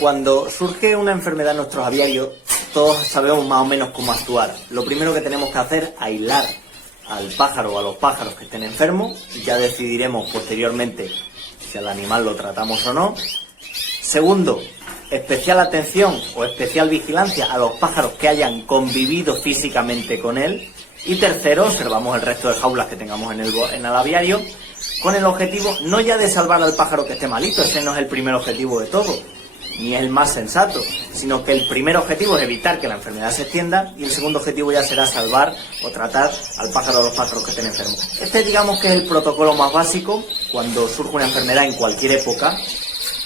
Cuando surge una enfermedad en nuestros aviarios, todos sabemos más o menos cómo actuar. Lo primero que tenemos que hacer es aislar al pájaro o a los pájaros que estén enfermos. Ya decidiremos posteriormente si al animal lo tratamos o no. Segundo, especial atención o especial vigilancia a los pájaros que hayan convivido físicamente con él. Y tercero, observamos el resto de jaulas que tengamos en el aviario, con el objetivo no ya de salvar al pájaro que esté malito, ese no es el primer objetivo de todo, ni es el más sensato, sino que el primer objetivo es evitar que la enfermedad se extienda y el segundo objetivo ya será salvar o tratar al pájaro o los pájaros que estén enfermos. Este digamos que es el protocolo más básico cuando surge una enfermedad en cualquier época,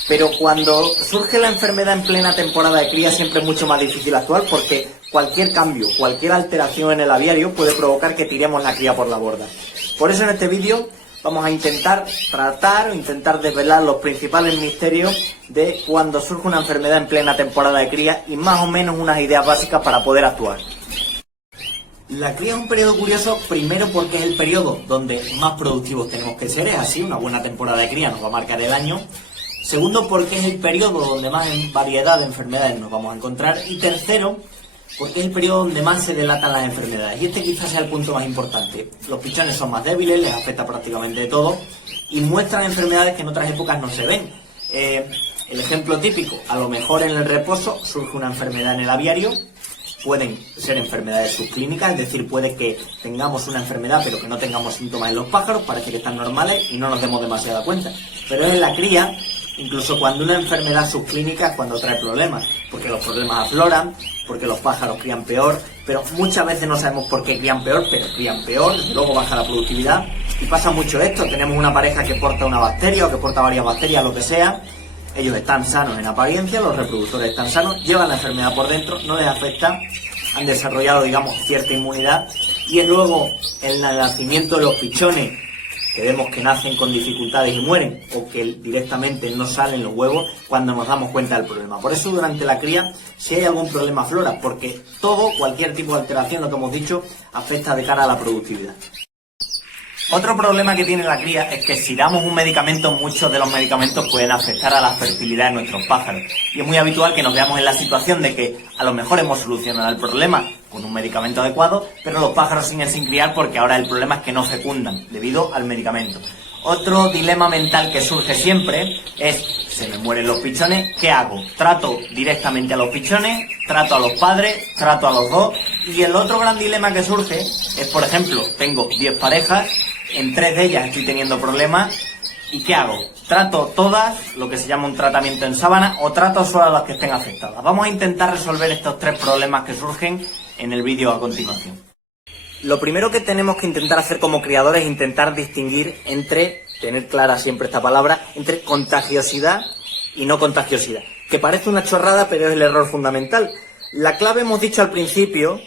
pero cuando surge la enfermedad en plena temporada de cría siempre es mucho más difícil actuar porque cualquier cambio, cualquier alteración en el aviario puede provocar que tiremos la cría por la borda. Por eso en este vídeo vamos a intentar desvelar los principales misterios de cuando surge una enfermedad en plena temporada de cría y más o menos unas ideas básicas para poder actuar. La cría es un periodo curioso, primero porque es el periodo donde más productivos tenemos que ser, es así, una buena temporada de cría nos va a marcar el año. Segundo, porque es el periodo donde más variedad de enfermedades nos vamos a encontrar. Y tercero, porque es el periodo donde más se delatan las enfermedades. Y este quizás sea el punto más importante. Los pichones son más débiles, les afecta prácticamente de todo y muestran enfermedades que en otras épocas no se ven. El ejemplo típico, a lo mejor en el reposo surge una enfermedad en el aviario. Pueden ser enfermedades subclínicas, es decir, puede que tengamos una enfermedad pero que no tengamos síntomas en los pájaros, parece que están normales y no nos demos demasiada cuenta. Pero en la cría, incluso cuando una enfermedad subclínica es cuando trae problemas, porque los problemas afloran, porque los pájaros crían peor, pero muchas veces no sabemos por qué crían peor, pero crían peor, luego baja la productividad y pasa mucho esto, tenemos una pareja que porta una bacteria o que porta varias bacterias, lo que sea, ellos están sanos en apariencia, los reproductores están sanos, llevan la enfermedad por dentro, no les afecta, han desarrollado, digamos, cierta inmunidad y es luego el nacimiento de los pichones que vemos que nacen con dificultades y mueren, o que directamente no salen los huevos cuando nos damos cuenta del problema. Por eso durante la cría, si hay algún problema aflora, porque cualquier tipo de alteración, lo que hemos dicho, afecta de cara a la productividad. Otro problema que tiene la cría es que si damos un medicamento, muchos de los medicamentos pueden afectar a la fertilidad de nuestros pájaros. Y es muy habitual que nos veamos en la situación de que a lo mejor hemos solucionado el problema con un medicamento adecuado, pero los pájaros siguen sin criar porque ahora el problema es que no fecundan debido al medicamento. Otro dilema mental que surge siempre es, se me mueren los pichones, ¿qué hago? ¿Trato directamente a los pichones? ¿Trato a los padres? ¿Trato a los dos? Y el otro gran dilema que surge es, por ejemplo, tengo 10 parejas, en 3 de ellas estoy teniendo problemas, ¿y qué hago? ¿Trato todas, lo que se llama un tratamiento en sábana, o trato solo a las que estén afectadas? Vamos a intentar resolver estos 3 problemas que surgen en el vídeo a continuación. Lo primero que tenemos que intentar hacer como criadores es intentar distinguir tener clara siempre esta palabra, entre contagiosidad y no contagiosidad. Que parece una chorrada, pero es el error fundamental. La clave hemos dicho al principio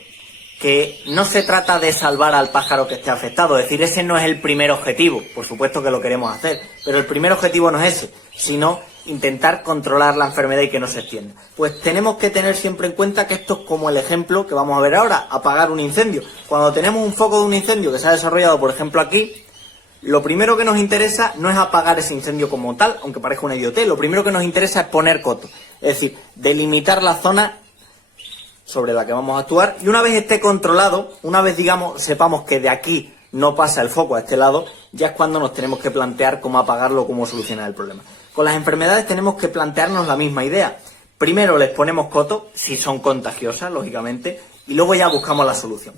que no se trata de salvar al pájaro que esté afectado, es decir, ese no es el primer objetivo, por supuesto que lo queremos hacer, pero el primer objetivo no es ese, sino intentar controlar la enfermedad y que no se extienda. Pues tenemos que tener siempre en cuenta que esto es como el ejemplo que vamos a ver ahora, apagar un incendio. Cuando tenemos un foco de un incendio que se ha desarrollado, por ejemplo aquí, lo primero que nos interesa no es apagar ese incendio como tal, aunque parezca una idiotez, lo primero que nos interesa es poner coto, es decir, delimitar la zona sobre la que vamos a actuar, y una vez esté controlado, una vez sepamos que de aquí no pasa el foco a este lado, ya es cuando nos tenemos que plantear cómo apagarlo, cómo solucionar el problema. Con las enfermedades tenemos que plantearnos la misma idea. Primero les ponemos coto, si son contagiosas, lógicamente, y luego ya buscamos la solución.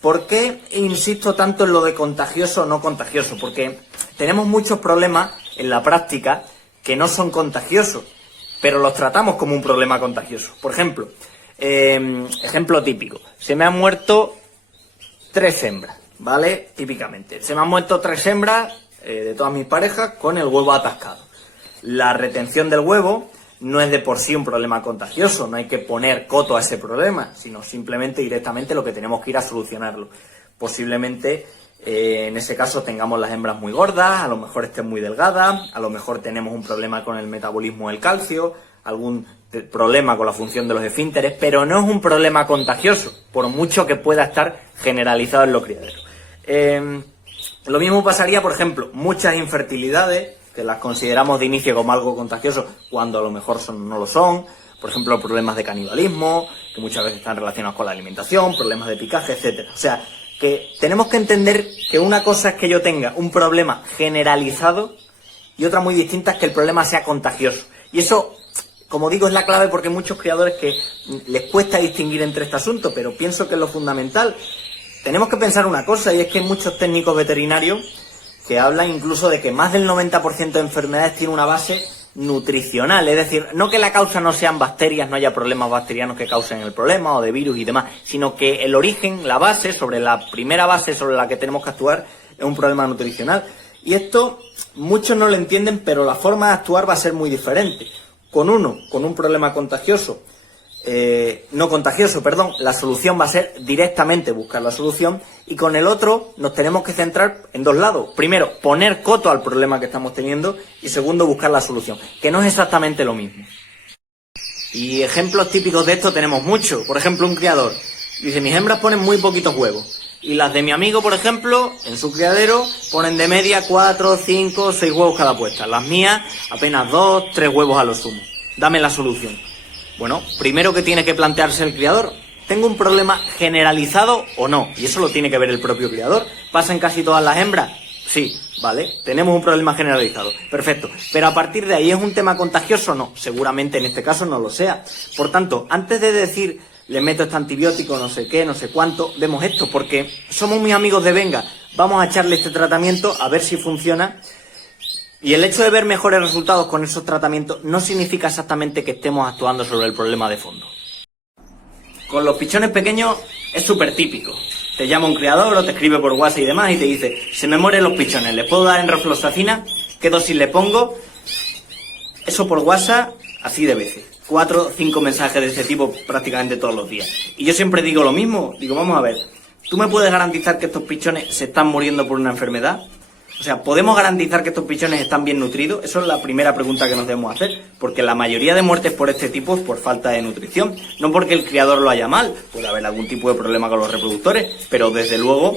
¿Por qué insisto tanto en lo de contagioso o no contagioso? Porque tenemos muchos problemas en la práctica que no son contagiosos, pero los tratamos como un problema contagioso. Por ejemplo, ejemplo típico, se me han muerto 3 hembras, ¿vale? Típicamente, se me han muerto 3 hembras de todas mis parejas con el huevo atascado. La retención del huevo no es de por sí un problema contagioso, no hay que poner coto a ese problema, sino simplemente directamente lo que tenemos que ir a solucionarlo. Posiblemente en ese caso tengamos las hembras muy gordas, a lo mejor estén muy delgadas, a lo mejor tenemos un problema con el metabolismo del calcio, algún problema con la función de los esfínteres, pero no es un problema contagioso, por mucho que pueda estar generalizado en los criaderos. Lo mismo pasaría, por ejemplo, muchas infertilidades que las consideramos de inicio como algo contagioso cuando a lo mejor no lo son. Por ejemplo, problemas de canibalismo, que muchas veces están relacionados con la alimentación, problemas de picaje, etcétera. O sea, que tenemos que entender que una cosa es que yo tenga un problema generalizado y otra muy distinta es que el problema sea contagioso. Y eso, como digo, es la clave porque hay muchos criadores que les cuesta distinguir entre este asunto, pero pienso que es lo fundamental. Tenemos que pensar una cosa, y es que hay muchos técnicos veterinarios que hablan incluso de que más del 90% de enfermedades tiene una base nutricional, es decir, no que la causa no sean bacterias, no haya problemas bacterianos que causen el problema o de virus y demás, sino que el origen, la base, sobre la primera base sobre la que tenemos que actuar es un problema nutricional. Y esto muchos no lo entienden, pero la forma de actuar va a ser muy diferente. Con un problema contagioso, la solución va a ser directamente buscar la solución, y con el otro nos tenemos que centrar en dos lados. Primero, poner coto al problema que estamos teniendo, y segundo, buscar la solución, que no es exactamente lo mismo. Y ejemplos típicos de esto tenemos muchos. Por ejemplo, un criador dice: mis hembras ponen muy poquitos huevos, y las de mi amigo, por ejemplo, en su criadero ponen de media 4, 5, 6 huevos cada puesta. Las mías apenas 2, 3 huevos a lo sumo. Dame la solución. Bueno, primero que tiene que plantearse el criador: ¿tengo un problema generalizado o no? Y eso lo tiene que ver el propio criador. ¿Pasa en casi todas las hembras? Sí, vale, tenemos un problema generalizado. Perfecto. Pero a partir de ahí, ¿es un tema contagioso o no? Seguramente en este caso no lo sea. Por tanto, antes de decir le meto este antibiótico, no sé qué, no sé cuánto, vemos esto, porque somos muy amigos de venga, vamos a echarle este tratamiento a ver si funciona. Y el hecho de ver mejores resultados con esos tratamientos no significa exactamente que estemos actuando sobre el problema de fondo. Con los pichones pequeños es súper típico. Te llama un criador o te escribe por WhatsApp y demás y te dice: se me mueren los pichones, ¿les puedo dar enrofloxacina? ¿Qué dosis le pongo? Eso por WhatsApp, así de veces. 4 o 5 mensajes de este tipo prácticamente todos los días. Y yo siempre digo lo mismo, digo, vamos a ver, ¿tú me puedes garantizar que estos pichones se están muriendo por una enfermedad? O sea, ¿podemos garantizar que estos pichones están bien nutridos? Eso es la primera pregunta que nos debemos hacer, porque la mayoría de muertes por este tipo es por falta de nutrición, no porque el criador lo haya mal, puede haber algún tipo de problema con los reproductores, pero desde luego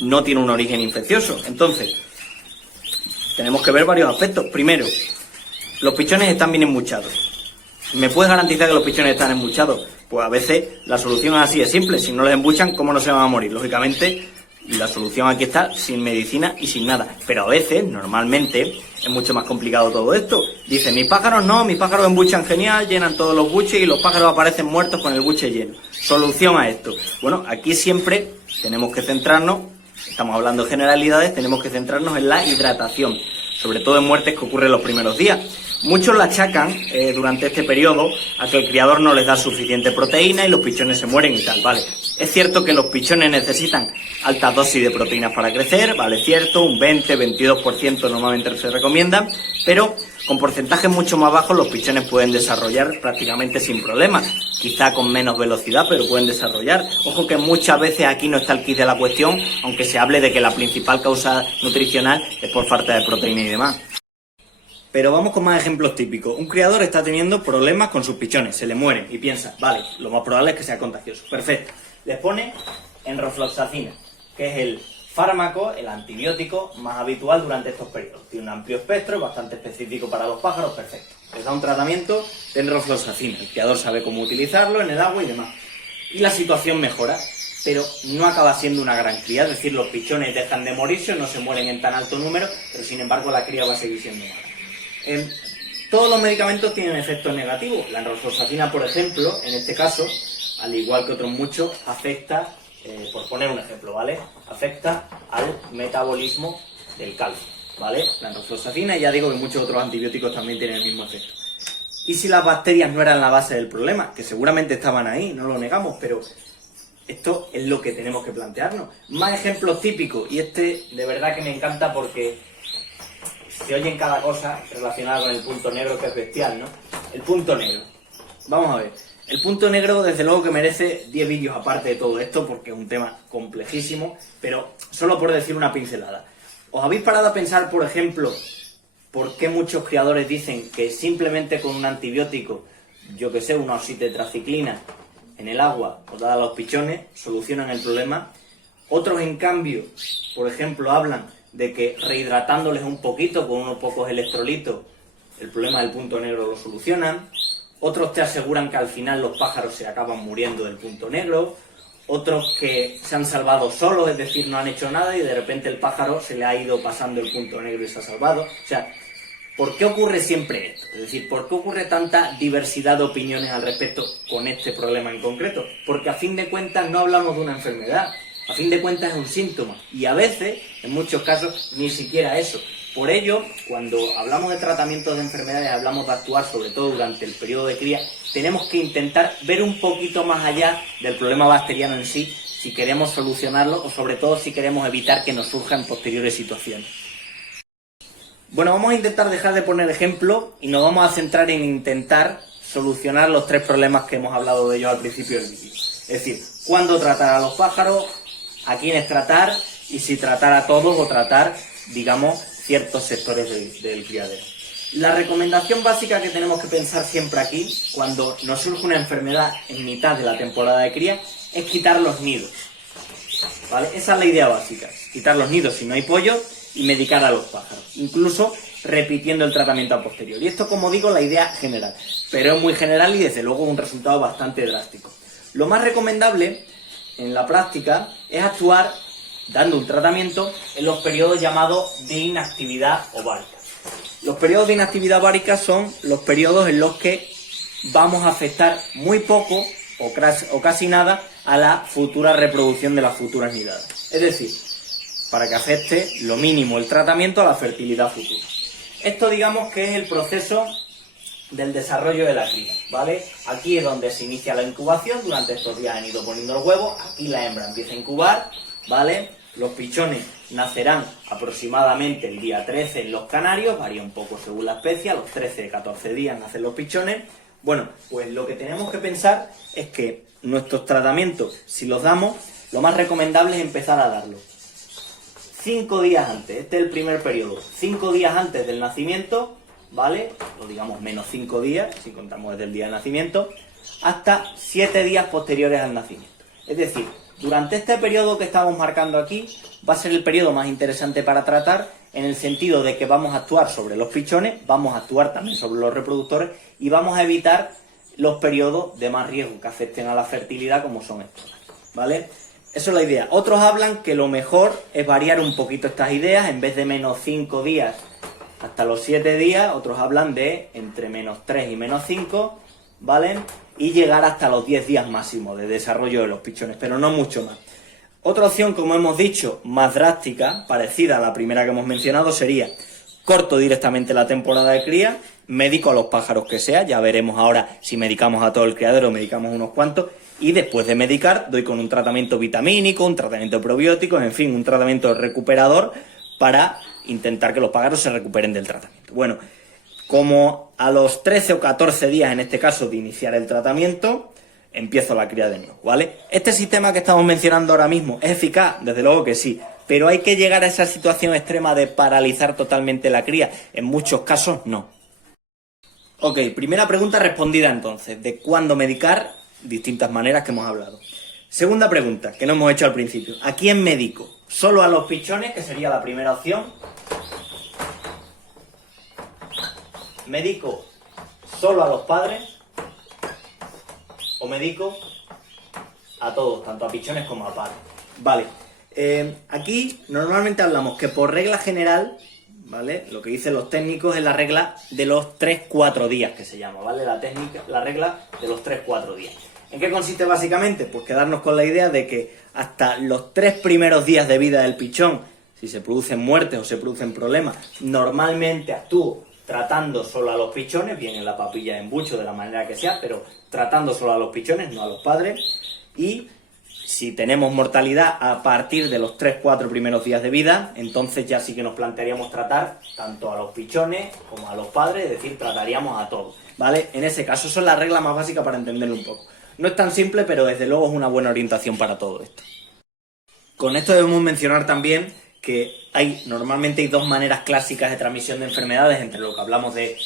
no tiene un origen infeccioso. Entonces, tenemos que ver varios aspectos. Primero, los pichones están bien embuchados. ¿Me puedes garantizar que los pichones están embuchados? Pues a veces la solución es así de simple. Si no les embuchan, ¿cómo no se van a morir? Lógicamente, la solución aquí está sin medicina y sin nada. Pero a veces, normalmente, es mucho más complicado todo esto. Dicen: mis pájaros no, mis pájaros embuchan genial, llenan todos los buches y los pájaros aparecen muertos con el buche lleno. Solución a esto. Bueno, aquí siempre tenemos que centrarnos, estamos hablando de generalidades, tenemos que centrarnos en la hidratación, sobre todo en muertes que ocurren los primeros días. Muchos la achacan durante este periodo a que el criador no les da suficiente proteína y los pichones se mueren y tal, ¿vale? Es cierto que los pichones necesitan altas dosis de proteínas para crecer, ¿vale? Cierto, un 20-22% normalmente se recomienda, pero con porcentajes mucho más bajos los pichones pueden desarrollar prácticamente sin problemas, quizá con menos velocidad, pero pueden desarrollar. Ojo que muchas veces aquí no está el quid de la cuestión, aunque se hable de que la principal causa nutricional es por falta de proteína y demás. Pero vamos con más ejemplos típicos. Un criador está teniendo problemas con sus pichones, se le mueren y piensa: vale, lo más probable es que sea contagioso. Perfecto. Les pone enrofloxacina, que es el fármaco, el antibiótico más habitual durante estos periodos. Tiene un amplio espectro, bastante específico para los pájaros, perfecto. Les da un tratamiento de enrofloxacina. El criador sabe cómo utilizarlo en el agua y demás. Y la situación mejora, pero no acaba siendo una gran cría. Es decir, los pichones dejan de morirse, no se mueren en tan alto número, pero sin embargo la cría va a seguir siendo mala. Todos los medicamentos tienen efectos negativos. La enrofloxacina, por ejemplo, en este caso, al igual que otros muchos, afecta, por poner un ejemplo, ¿vale? Afecta al metabolismo del calcio, ¿vale? La enrofloxacina, y ya digo que muchos otros antibióticos también tienen el mismo efecto. ¿Y si las bacterias no eran la base del problema? Que seguramente estaban ahí, no lo negamos, pero esto es lo que tenemos que plantearnos. Más ejemplos típicos, y este de verdad que me encanta porque se oye en cada cosa relacionada con el punto negro, que es bestial, ¿no? El punto negro. Vamos a ver. El punto negro, desde luego que merece 10 vídeos aparte de todo esto, porque es un tema complejísimo, pero solo por decir una pincelada. ¿Os habéis parado a pensar, por ejemplo, por qué muchos criadores dicen que simplemente con un antibiótico, yo que sé, una oxitetraciclina en el agua o dada a los pichones, solucionan el problema? Otros, en cambio, por ejemplo, hablan de que rehidratándoles un poquito con unos pocos electrolitos, el problema del punto negro lo solucionan. Otros te aseguran que al final los pájaros se acaban muriendo del punto negro. Otros que se han salvado solos, es decir, no han hecho nada y de repente el pájaro se le ha ido pasando el punto negro y se ha salvado. O sea, ¿por qué ocurre siempre esto? Es decir, ¿por qué ocurre tanta diversidad de opiniones al respecto con este problema en concreto? Porque a fin de cuentas no hablamos de una enfermedad, a fin de cuentas es un síntoma. Y a veces, en muchos casos, ni siquiera eso. Por ello, cuando hablamos de tratamientos de enfermedades, hablamos de actuar sobre todo durante el periodo de cría, tenemos que intentar ver un poquito más allá del problema bacteriano en sí, si queremos solucionarlo o sobre todo si queremos evitar que nos surjan posteriores situaciones. Bueno, vamos a intentar dejar de poner ejemplo y nos vamos a centrar en intentar solucionar los tres problemas que hemos hablado de ellos al principio del vídeo. Es decir, cuándo tratar a los pájaros, a quiénes tratar y si tratar a todos o tratar, digamos, ciertos sectores del criadero. La recomendación básica que tenemos que pensar siempre aquí, cuando nos surge una enfermedad en mitad de la temporada de cría, es quitar los nidos. ¿Vale? Esa es la idea básica, quitar los nidos si no hay pollo y medicar a los pájaros, incluso repitiendo el tratamiento a posteriori. Y esto, como digo, la idea general, pero es muy general y desde luego un resultado bastante drástico. Lo más recomendable en la práctica es actuar dando un tratamiento en los periodos llamados de inactividad ovárica. Los periodos de inactividad ovárica son los periodos en los que vamos a afectar muy poco o casi nada a la futura reproducción de las futuras nidadas. Es decir, para que afecte lo mínimo el tratamiento a la fertilidad futura. Esto digamos que es el proceso del desarrollo de la cría, ¿vale? Aquí es donde se inicia la incubación, durante estos días han ido poniendo los huevos, aquí la hembra empieza a incubar, ¿vale? Los pichones nacerán aproximadamente el día 13 en los canarios, varía un poco según la especie, a los 13-14 días nacen los pichones. Bueno, pues lo que tenemos que pensar es que nuestros tratamientos, si los damos, lo más recomendable es empezar a darlos 5 días antes, este es el primer periodo, 5 días antes del nacimiento, ¿vale? O digamos menos 5 días, si contamos desde el día del nacimiento, hasta 7 días posteriores al nacimiento. Es decir, durante este periodo que estamos marcando aquí, va a ser el periodo más interesante para tratar, en el sentido de que vamos a actuar sobre los pichones, vamos a actuar también sobre los reproductores y vamos a evitar los periodos de más riesgo que afecten a la fertilidad, como son estos, ¿vale? Eso es la idea. Otros hablan que lo mejor es variar un poquito estas ideas, en vez de menos 5 días hasta los 7 días, otros hablan de entre menos 3 y menos 5, ¿vale? Y llegar hasta los 10 días máximo de desarrollo de los pichones, pero no mucho más. Otra opción, como hemos dicho, más drástica, parecida a la primera que hemos mencionado, sería corto directamente la temporada de cría, medico a los pájaros que sea, ya veremos ahora si medicamos a todo el criadero o medicamos unos cuantos, y después de medicar doy con un tratamiento vitamínico, un tratamiento probiótico, en fin, un tratamiento recuperador para intentar que los pájaros se recuperen del tratamiento. Bueno, como a los 13 o 14 días, en este caso, de iniciar el tratamiento, empiezo la cría de nuevo, ¿vale? ¿Este sistema que estamos mencionando ahora mismo es eficaz? Desde luego que sí, pero hay que llegar a esa situación extrema de paralizar totalmente la cría. En muchos casos, no. Ok, primera pregunta respondida entonces, de cuándo medicar, distintas maneras que hemos hablado. Segunda pregunta, que no hemos hecho al principio, ¿a quién medico? ¿Solo a los pichones, que sería la primera opción? ¿Medico solo a los padres? ¿O medico a todos, tanto a pichones como a padres? Vale, aquí normalmente hablamos que por regla general, ¿vale? Lo que dicen los técnicos es la regla de los 3-4 días, que se llama, ¿vale? La regla de los 3-4 días. ¿En qué consiste básicamente? Pues quedarnos con la idea de que hasta los 3 primeros días de vida del pichón, si se producen muertes o se producen problemas, normalmente actúo tratando solo a los pichones, bien en la papilla de embucho, de la manera que sea, pero tratando solo a los pichones, no a los padres. Y si tenemos mortalidad a partir de los 3-4 primeros días de vida, entonces ya sí que nos plantearíamos tratar tanto a los pichones como a los padres, es decir, trataríamos a todos, ¿vale? En ese caso, eso es la regla más básica para entenderlo un poco. No es tan simple, pero desde luego es una buena orientación para todo esto. Con esto debemos mencionar también que normalmente hay 2 maneras clásicas de transmisión de enfermedades, entre lo que hablamos de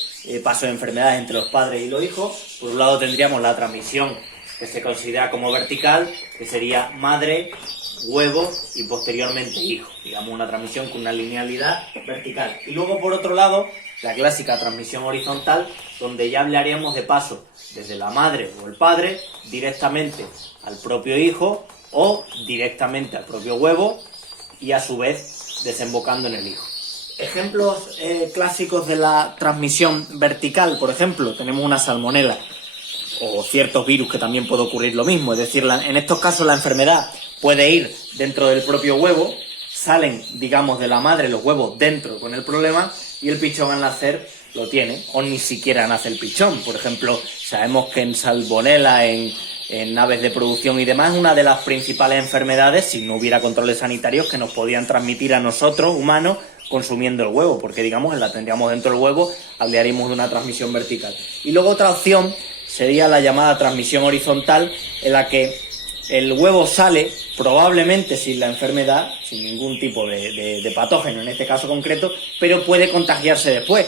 paso de enfermedades entre los padres y los hijos. Por un lado tendríamos la transmisión que se considera como vertical, que sería madre, huevo y posteriormente hijo. Digamos una transmisión con una linealidad vertical. Y luego por otro lado, la clásica transmisión horizontal, donde ya hablaríamos de paso desde la madre o el padre directamente al propio hijo o directamente al propio huevo y a su vez desembocando en el hijo. Ejemplos clásicos de la transmisión vertical, por ejemplo, tenemos una salmonela o ciertos virus que también puede ocurrir lo mismo. Es decir, en estos casos la enfermedad puede ir dentro del propio huevo, salen, digamos, de la madre los huevos dentro con el problema y el pichón al nacer lo tiene, o ni siquiera nace el pichón. Por ejemplo, sabemos que en salmonela, en aves de producción y demás, una de las principales enfermedades, si no hubiera controles sanitarios, que nos podían transmitir a nosotros, humanos, consumiendo el huevo, porque, digamos, la tendríamos dentro del huevo, hablaríamos de una transmisión vertical. Y luego otra opción sería la llamada transmisión horizontal, en la que el huevo sale probablemente sin la enfermedad, sin ningún tipo de patógeno en este caso concreto, pero puede contagiarse después.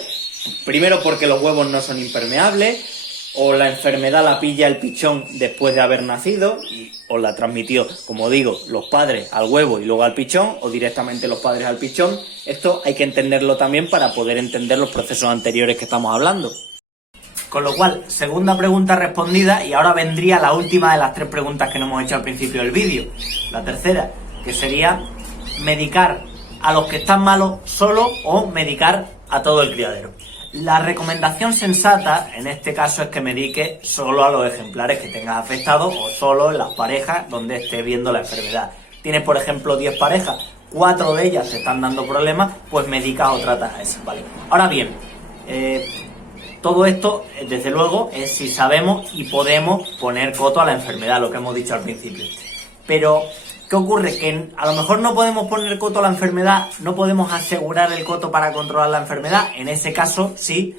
Primero porque los huevos no son impermeables, o la enfermedad la pilla el pichón después de haber nacido y os la transmitió, como digo, los padres al huevo y luego al pichón, o directamente los padres al pichón. Esto hay que entenderlo también para poder entender los procesos anteriores que estamos hablando. Con lo cual, segunda pregunta respondida, y ahora vendría la última de las 3 preguntas que nos hemos hecho al principio del vídeo. La tercera, que sería medicar a los que están malos solo o medicar a todo el criadero. La recomendación sensata en este caso es que medique solo a los ejemplares que tengas afectados o solo en las parejas donde esté viendo la enfermedad. Tienes, por ejemplo, 10 parejas, 4 de ellas se están dando problemas, pues medicas o tratas a esas, ¿vale? Ahora bien, todo esto, desde luego, es si sabemos y podemos poner coto a la enfermedad, lo que hemos dicho al principio. Pero, ¿qué ocurre? Que a lo mejor no podemos poner coto a la enfermedad, no podemos asegurar el coto para controlar la enfermedad. En ese caso, sí,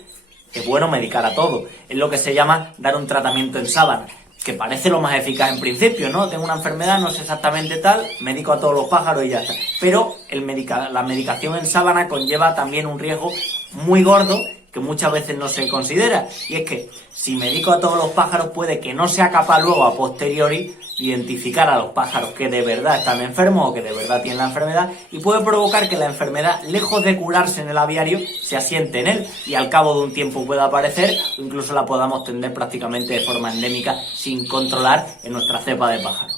es bueno medicar a todo. Es lo que se llama dar un tratamiento en sábana, que parece lo más eficaz en principio, ¿no? Tengo una enfermedad, no sé exactamente tal, medico a todos los pájaros y ya está. Pero la medicación en sábana conlleva también un riesgo muy gordo que muchas veces no se considera, y es que si medico a todos los pájaros puede que no sea capaz luego a posteriori identificar a los pájaros que de verdad están enfermos o que de verdad tienen la enfermedad, y puede provocar que la enfermedad, lejos de curarse en el aviario, se asiente en él y al cabo de un tiempo pueda aparecer o incluso la podamos tener prácticamente de forma endémica sin controlar en nuestra cepa de pájaros.